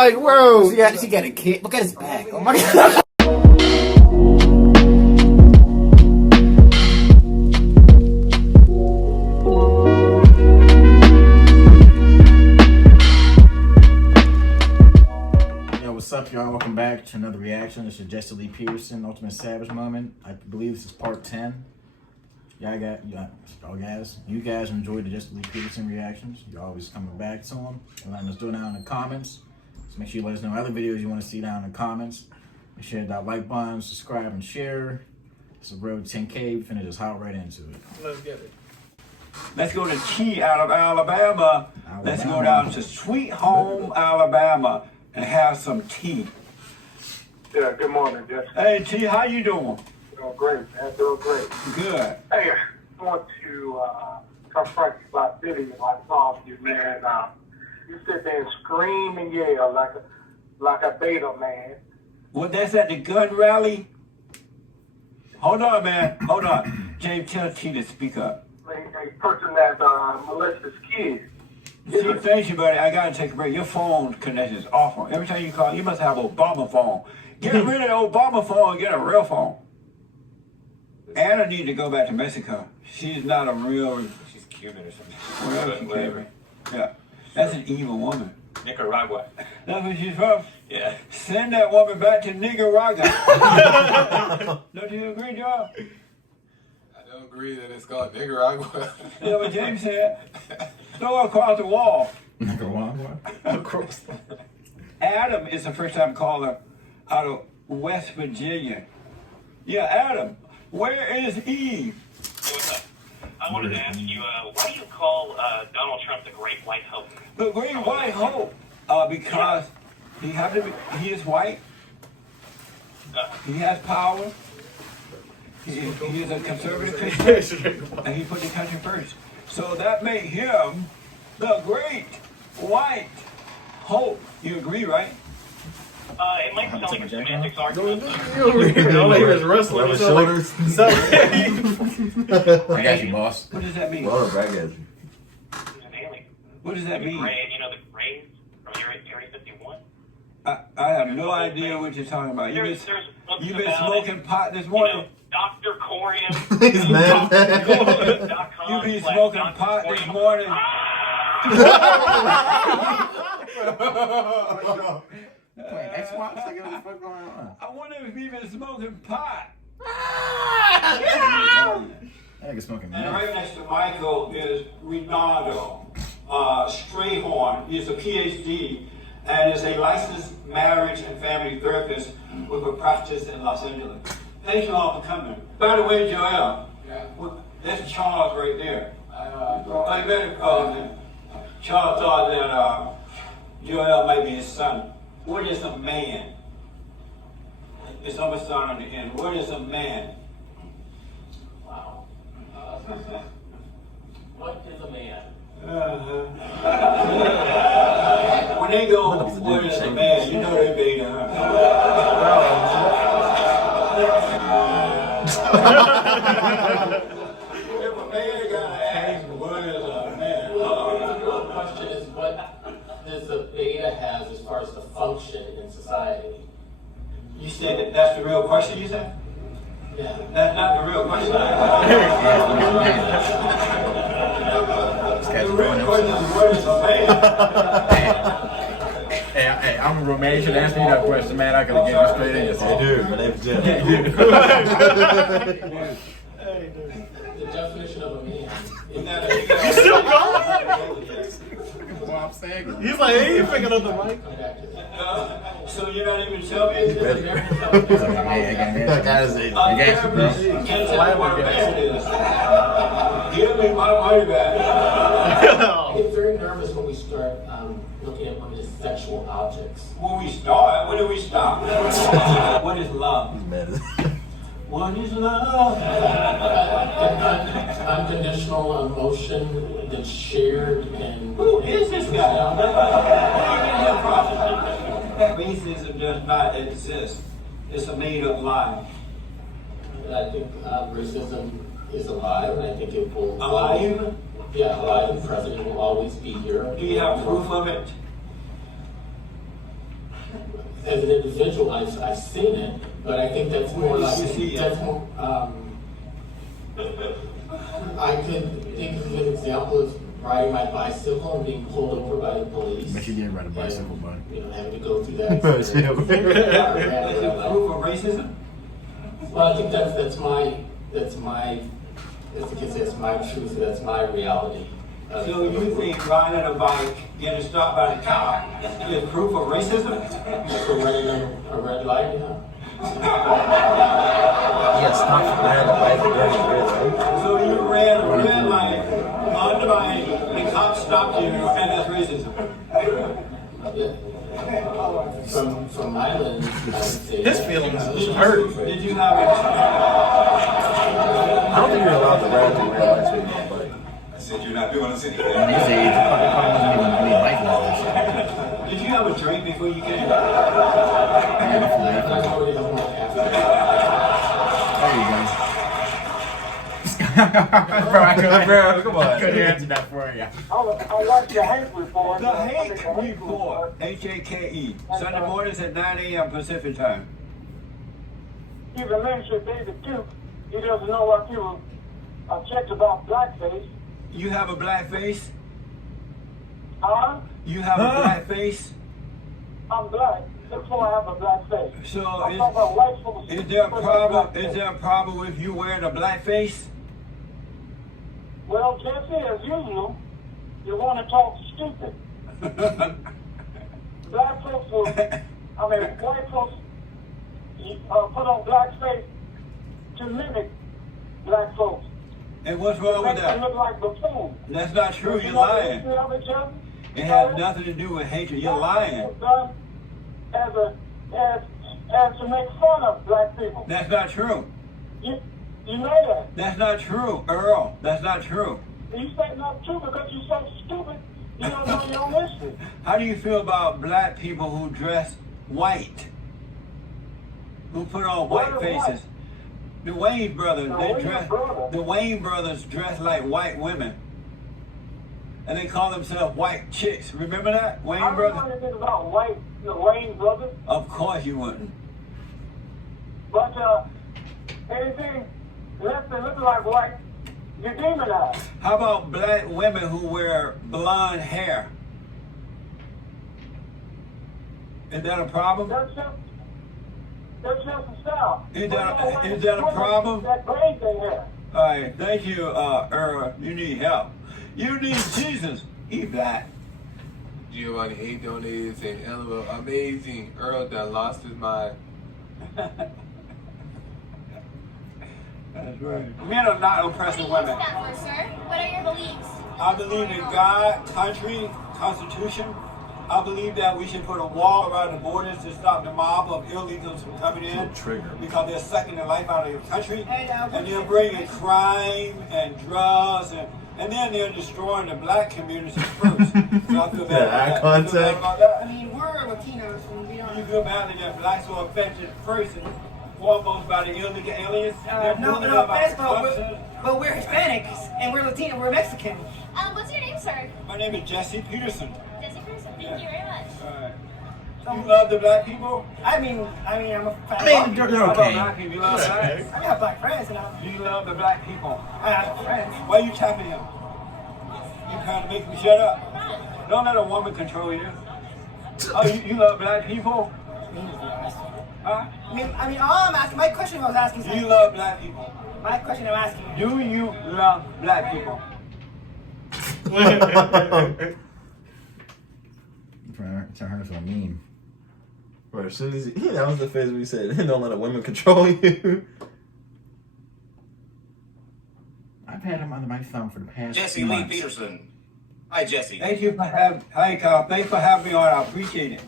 like, bro. Yeah, she got a kid. Look at his back. Oh my god. What's up, y'all? Welcome back to another reaction. This is Jesse Lee Peterson, Ultimate Savage Moment. I believe this is part 10. You guys enjoyed the Jesse Lee Peterson reactions. You're always coming back to them and letting us do it down in the comments. So make sure you let us know other videos you want to see down in the comments. Make sure you hit that like button, subscribe, and share. It's a road 10K. We finna just hop right into it. Let's get it. Let's go to T out of Alabama. Let's go down to Sweet Home, Alabama, and have some tea. Yeah, good morning, Jesse. Hey, T, how you doing? Doing great, man. Doing great. Good. Hey, I want to confront you about video I saw of you, man. You sit there and scream and yell like a beta man. Well, that's at the gun rally? Hold on, man. Hold on. James, tell T to speak up. A person that molested kids. See, thank you, buddy. I gotta take a break. Your phone connection is awful. Every time you call, you must have an Obama phone. Get rid of the Obama phone and get a real phone. Anna need to go back to Mexico. She's not a real. She's Cuban or something. Well, she Cuban. Yeah, that's an evil woman. Nicaragua. That's where she's from. Yeah. Send that woman back to Nicaragua. Don't you agree, John? I don't agree that it's called Nicaragua. Yeah, what James said. Throw her across the wall. Nicaragua? Across. Adam is the first time caller out of West Virginia. Yeah, Adam, where is Eve? Hey, what's up? I wanted to ask you, why do you call Donald Trump the Great White Hope? The Great White Hope, because he is white, he has power, he is a conservative Christian, and he put the country first. So that made him the Great White Hope. You agree, right? It might sound like a semantics argument. All I hear is wrestling. Shoulders. I got you, boss. What does that mean? Well, I got you. He's an alien. What does that mean? You know the Grays from Area 51? I have no idea what you're talking about. There's books You've been about smoking pot this You morning. know, Dr. Corian. He's mad. You've been smoking pot this morning. Xbox? What the fuck going on? I wonder if you've been smoking pot. I think smoking And meth. right next to Michael is Rinaldo Strayhorn. He's a PhD and is a licensed marriage and family therapist with a practice in Los Angeles. Thank you all for coming. By the way, Joel, that's Charles right there. I better call him. Charles thought that Joel might be his son. What is a man? It's almost on the end. What is a man? Wow. What is a man? When they go, what is a man? You know they beta, If a man gotta ask, what is a man? The real question is, what does a beta has as far as the function in society? You said that that's the real question, you said? Yeah. That's not the real question. The real question is, what is a man? Hey, I'm a Romanian. You should ask me that question, man. I could have given you straight answer. Dude, my name's Jim. The definition of a man. You still going? He's like, hey, you picking up the mic? Come back to that. So you're not even telling me? That guy is a gangster, bro. You can't tell me what a man is. Give me my money back. I get very nervous when we start looking at women as sexual objects. When we start, when do we stop? What is love? What is love? Unconditional emotion that's shared and... Who is this guy? Racism does not exist. It's a made-up lie. I think racism is alive, and I think it will... Alive? Yeah, alive and present. It will always be here. Do you have proof of it? as an individual, I've seen it, but I think that's more like, that's more, I could think of an example of riding my bicycle and being pulled over by the police. Bet you did ride a bicycle, and, bud. you know, having to go through that. Is it proof of racism? Well, I think that's my, as the kids say, that's my truth, that's my reality. So you think riding a bike, getting stopped by the cop is proof of racism? For running a red light, yeah. Yeah, stop riding the bike and running red light. So you ran a red light on the bike, the cop stopped you, and that's racism. From my lens, I would say His feelings is hurt. Did you have a... I don't think you're allowed to ride the red lights with your bike. I said you're not doing this In anyway. this age, you probably wasn't even any bike laws and shit. Did you have a drink before you came? I've already done one after. There you go. Bro, come on. Couldn't answer that for you. I like your hate report. The Hake Report, H-A-K-E, Sunday mornings at 9 a.m. Pacific time. Even mentioned David Duke. He doesn't know what people checked about blackface. You have a black face? Huh? You have a black face? I'm black. Therefore, I have a black face. So I'm talking about white folks. is there a problem? Is there a problem with you wearing a black face? Well, Jesse, as usual, you want to talk stupid. Black folks will, white folks put on black face to mimic black folks. And what's wrong with Makes them that? look like buffoons. That's not true. You You're know the lying. history of it, Jesse? It has nothing to do with hatred. You're lying. Done as to make fun of black people. That's not true. You know that. That's not true, Earl. That's not true. You say not true because you're so stupid. You don't know your own history. How do you feel about black people who dress white? Who put on white What is faces? The Wayne brothers, The they Wayne dress. brothers? The Wayne brothers dress like white women, and they call themselves white chicks. Remember that, Wayne I don't know brothers? anything about the Wayne brothers, Of course you wouldn't. but anything less than looking like white, you demonize. How about black women who wear blonde hair? Is that a problem? That's just a style. Is that a problem? That braid they have. All right, thank you, Earl. You need help. You need Jesus. Eat that. Giovanni A donated saying, LOL, amazing. Earl that lost his mind. That's right. Men are not oppressing What do you women. stand for, sir? What are your beliefs? I believe in God, country, Constitution. I believe that we should put a wall around the borders to stop the mob of illegals from coming in because they're sucking the life out of your country. And they're bringing crime and drugs and then they're destroying the black community first. So I feel bad about that. You feel bad about that? I mean, we're Latinos and we don't. You feel badly that blacks are affected first and foremost by the illegal aliens? No offense, but we're Hispanics and we're Latino, we're Mexican. What's your name, sir? My name is Jesse Peterson. Jesse Peterson. Thank you very much. All right. You love the black people? I mean, I'm a fan. They're How about okay. black people? You love blacks? I got black friends and Do you love the black people? I have friends. Why are you tapping him? You trying to make me shut up? Don't let a woman control you. Oh, you love black people? Huh? I mean, all I'm asking, my question I was asking, Do you love black people? my question I'm asking you. Do you love black people? Turn her into a meme. Bro, as soon as that was the phase we said, don't let a woman control you. I've had him on the microphone for the past Jesse few Lee months. Peterson. Hi, Jesse. Thank you for having. Hi, Kyle. Thanks for having me on. I appreciate it.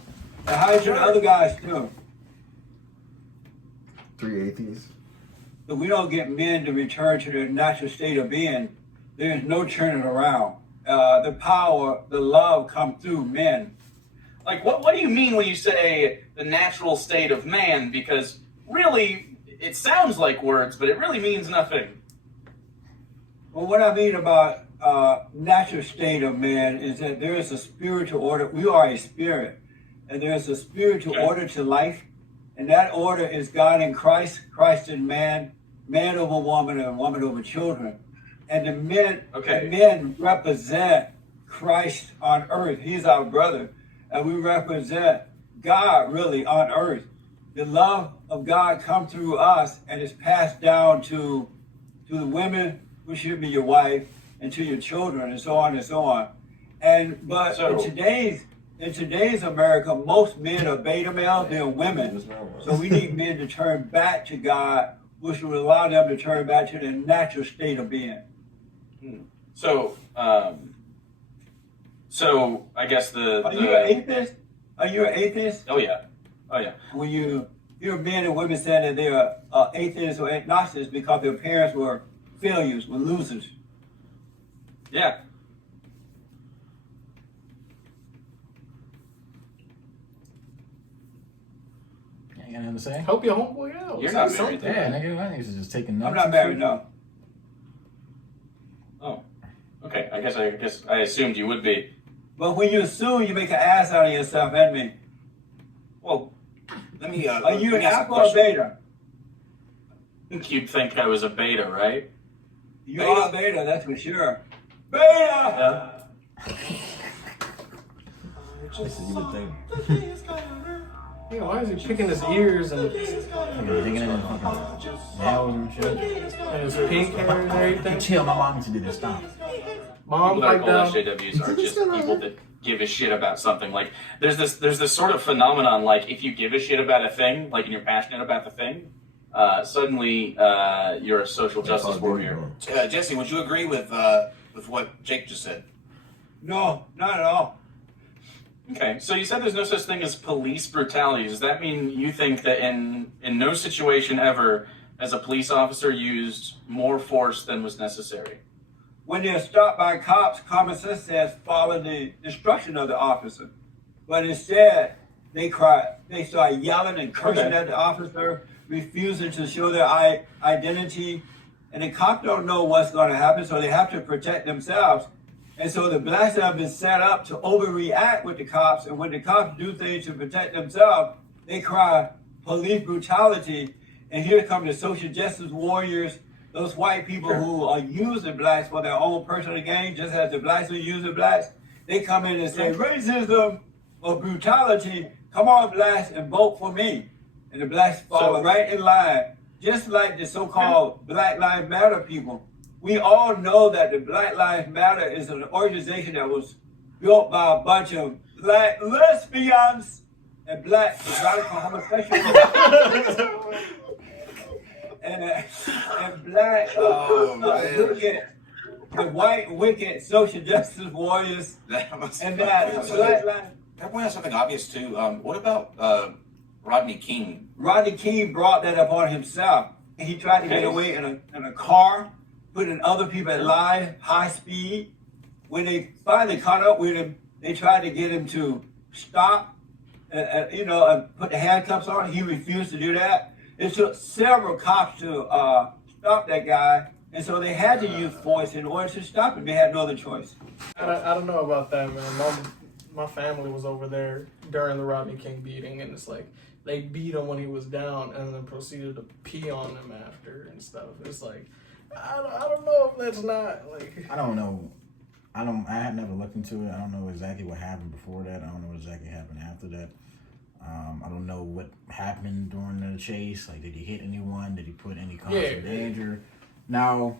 And hi to the other guys too. 3 atheists. If we don't get men to return to their natural state of being, there's no turning around. The power, the love come through men. Like, what do you mean when you say the natural state of man? Because really, it sounds like words, but it really means nothing. Well, what I mean about natural state of man is that there is a spiritual order. We are a spirit. and there's a spiritual order to life, and that order is God in Christ, Christ in man, man over woman, and woman over children. And the men represent Christ on earth. He's our brother, and we represent God really on earth. The love of God comes through us and is passed down to the women, who should be your wife, and to your children, and so on and so on. But in today's America, most men are beta males, they're women. So we need men to turn back to God, which will allow them to turn back to their natural state of being. So I guess Are you an atheist? Are you an atheist? Oh yeah. When you hear men and women saying that they are atheists or agnostics because their parents were failures, were losers. Yeah. You got nothing to say? Help your homeboy out. You're Say not something. married, Yeah, nigga, I think just taking notes. I'm not married, no. Oh. Okay. I guess I assumed you would be. But when you assume, you make an ass out of yourself, and me. Well, let me. Are you an alpha or beta? You'd think I was a beta, right? You are beta, that's for sure. Beta! You would think. Yeah, why is he picking his ears and Digging in his fucking nails and shit. his pink hair and everything? Chill, my mom used to do this stuff. Mom, People that pipe call down. SJWs are just people that give a shit about something. Like there's this sort of phenomenon. Like if you give a shit about a thing, like and you're passionate about the thing, suddenly you're a social justice warrior. Jesse, would you agree with what Jake just said? No, not at all. Okay, so you said there's no such thing as police brutality. Does that mean you think that in no situation ever has a police officer used more force than was necessary? When they're stopped by cops, common sense says follow the instruction of the officer. But instead, they start yelling and cursing at the officer, refusing to show their identity. And the cops don't know what's going to happen, so they have to protect themselves. And so the blacks have been set up to overreact with the cops. And when the cops do things to protect themselves, they cry police brutality. And here come the social justice warriors, those white people who are using blacks for their own personal gain, just as the blacks are using blacks. They come in and say, racism or brutality, come on, blacks, and vote for me. And the blacks fall right in line, just like the so-called Black Lives Matter people. We all know that the Black Lives Matter is an organization that was built by a bunch of black lesbians and black radical homosexuals. and black wicked, the white wicked social justice warriors. That Black point out something obvious too. What about Rodney King? Rodney King brought that upon himself. He tried to get away in a car, putting other people at high speed. When they finally caught up with him, they tried to get him to stop, and put the handcuffs on. He refused to do that. It took several cops to stop that guy, and so they had to use force in order to stop him. They had no other choice. I don't know about that, man. My family was over there during the Rodney King beating, and it's like they beat him when he was down, and then proceeded to pee on him after and stuff. It's like I don't know if that's not like. I don't know. I have never looked into it. I don't know exactly what happened before that. I don't know what exactly happened after that. I don't know what happened during the chase. Like, did he hit anyone? Did he put any cops in danger? Now,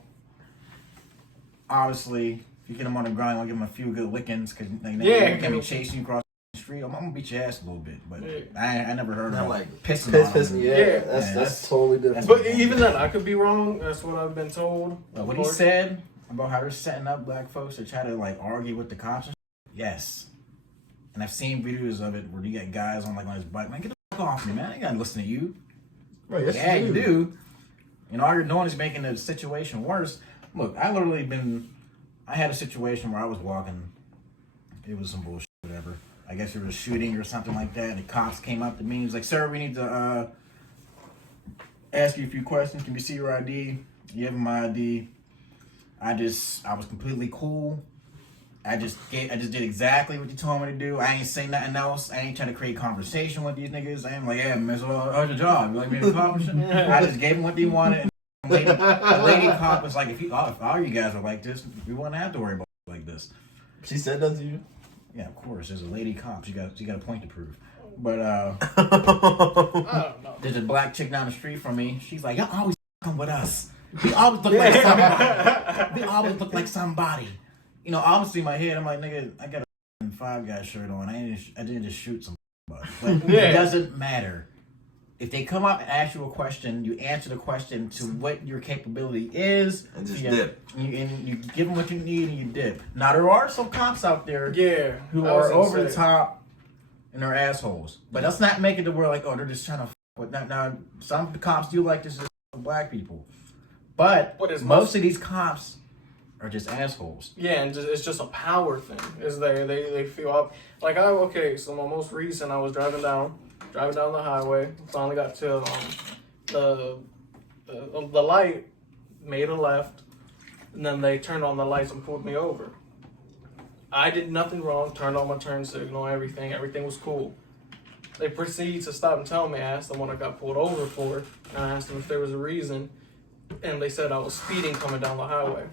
obviously, if you get him on the ground, I'll give him a few good lickings because they can be chasing you across the street. I'm gonna beat your ass a little bit, but I never heard of like pissing on him. Yeah, that's totally different. But even then, I could be wrong. That's what I've been told. Well, what he said about how they're setting up black folks to try to like argue with the cops. Yes. And I've seen videos of it where you get guys on his bike. Man, get the fuck off me, man. I ain't gotta listen to you. Right, yes, yeah, you do. And all you're doing is making the situation worse. Look, I had a situation where I was walking. It was some bullshit, whatever. I guess there was a shooting or something like that. And the cops came up to me and was like, sir, we need to ask you a few questions. Can we see your ID? You have my ID. I was completely cool. I just did exactly what you told me to do. I ain't say nothing else. I ain't trying to create conversation with these niggas. I ain't like, yeah, man, so how's your job? You like me to accomplish it? I just gave them what they wanted. And the lady cop was like, if all you guys are like this, we wouldn't have to worry about like this. She said that to you? Yeah, of course. There's a lady cop. She got a point to prove. But I don't know. there's a black chick down the street from me. She's like, y'all always come with us. We always look like somebody. We always look like somebody. You know, obviously in my head, I'm like, nigga, I got a Five Guys shirt on. I didn't just shoot somebody. But it doesn't matter. If they come up and ask you a question, you answer the question to what your capability is. And just dip. And you give them what you need and you dip. Now, there are some cops out there who are over the top and they're assholes. But let's not make it to where, like, oh, they're just trying to f with that. Now, some cops do like this with black people. But most of these cops are just assholes. Yeah, and it's just a power thing. Is they feel up like so my most recent, I was driving down the highway. Finally got to the light, made a left, and then they turned on the lights and pulled me over. I did nothing wrong. Turned on my turn signal. Everything was cool. They proceeded to stop and tell me. I asked them what I got pulled over for, and I asked them if there was a reason, and they said I was speeding coming down the highway.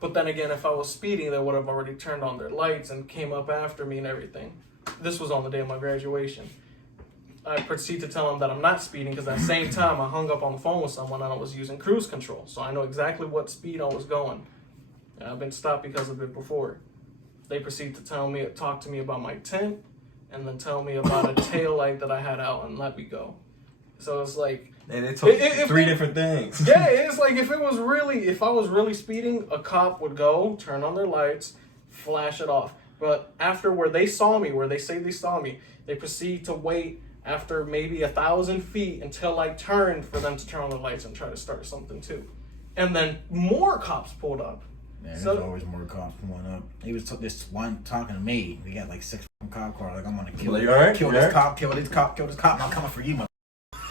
But then again, if I was speeding, they would have already turned on their lights and came up after me and everything. This was on the day of my graduation. I proceed to tell them that I'm not speeding because at the same time I hung up on the phone with someone and I was using cruise control. So I know exactly what speed I was going. And I've been stopped because of it before. They proceed to talk to me about my tint and then tell me about a tail light that I had out and let me go. So it's like... And they told three different things. Yeah, it's like if I was really speeding, a cop would go, turn on their lights, flash it off. But after where they say they saw me, they proceed to wait after maybe 1,000 feet until I turned for them to turn on the lights and try to start something too. And then more cops pulled up. Yeah, there's always more cops pulling up. He was this one talking to me. We got like 6 cop cars. Like, I'm gonna kill this cop, kill this cop, kill this cop. I'm coming for you, mother.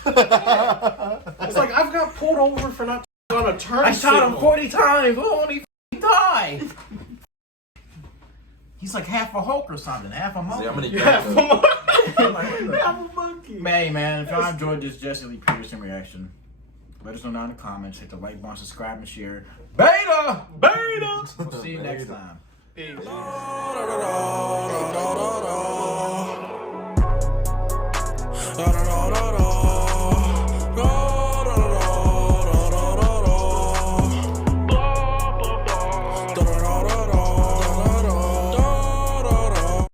It's like I've got pulled over for not on a turn. I shot him 40 times. Who only die? He's like half a Hulk or something. Half a monkey. See, I'm gonna half a monkey. Man, if y'all enjoyed this Jesse Lee Peterson reaction, let us know down in the comments. Hit the like button, subscribe, and share. Beta! Beta! We'll see you next time. Peace.